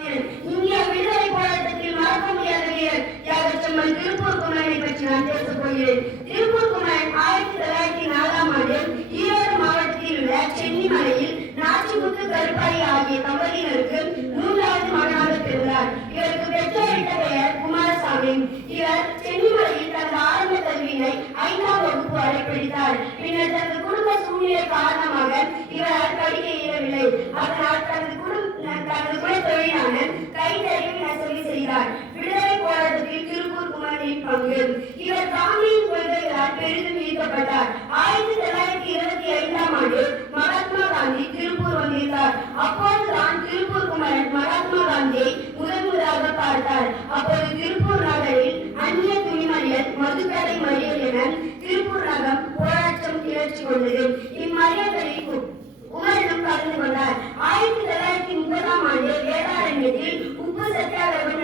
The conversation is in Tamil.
இந்திய விடுதலை போராட்டத்தில் மறக்க முடியாத வீரர் தியாகச்செம்மல் திருப்பூர் குமரனை பற்றி நான் பேசப் போகிறேன் திருப்பூர் குமரன் ஆயிரத்தி தொள்ளாயிரத்தி நாலாம் ஆண்டு ஈரோடு மாவட்டத்தில் உள்ள சென்னிமலையில் நாச்சிமுத்து கருப்பாய் ஆகிய தம்பதியினருக்கு மூன்றாவது மகனாக பிறந்தார். இவருக்கு பெற்றோரிட்ட பெயர் குமாரசாமி. இவர் சென்னிமலையில் தனது ஆரம்ப கல்வியினை ஐந்தாம் வகுப்பு வரை படித்தார். பின்னர் தனது குடும்ப சூழ்நிலை காரணமாக இவர் படிக்க இயலவில்லை. ஈர்க்கப்பட்டார் ஆயிரத்தி தொள்ளாயிரத்தி இருபத்தி ஐந்தாம் ஆண்டு மகாத்மா காந்தி திருப்பூர் வந்திருந்தார். அப்போது தான் திருப்பூர் குமரன் மகாத்மா காந்தியை முதன் முதலாக பார்த்தார். அப்போது திருப்பூர் நகரில் அந்நிய துணிமணியர் மதுக்கடை மறியல் என திருப்பூர் நகரம் போராட்டம் கிளர்ச்சி கொண்டது. இம்மறியல்களில் கு- குமரனும் கலந்து கொண்டார். ஆயிரத்தி தொள்ளாயிரத்தி முப்பதாம் ஆண்டு வேதாரண்யத்தில் உப்பு சத்தியாகிரகம்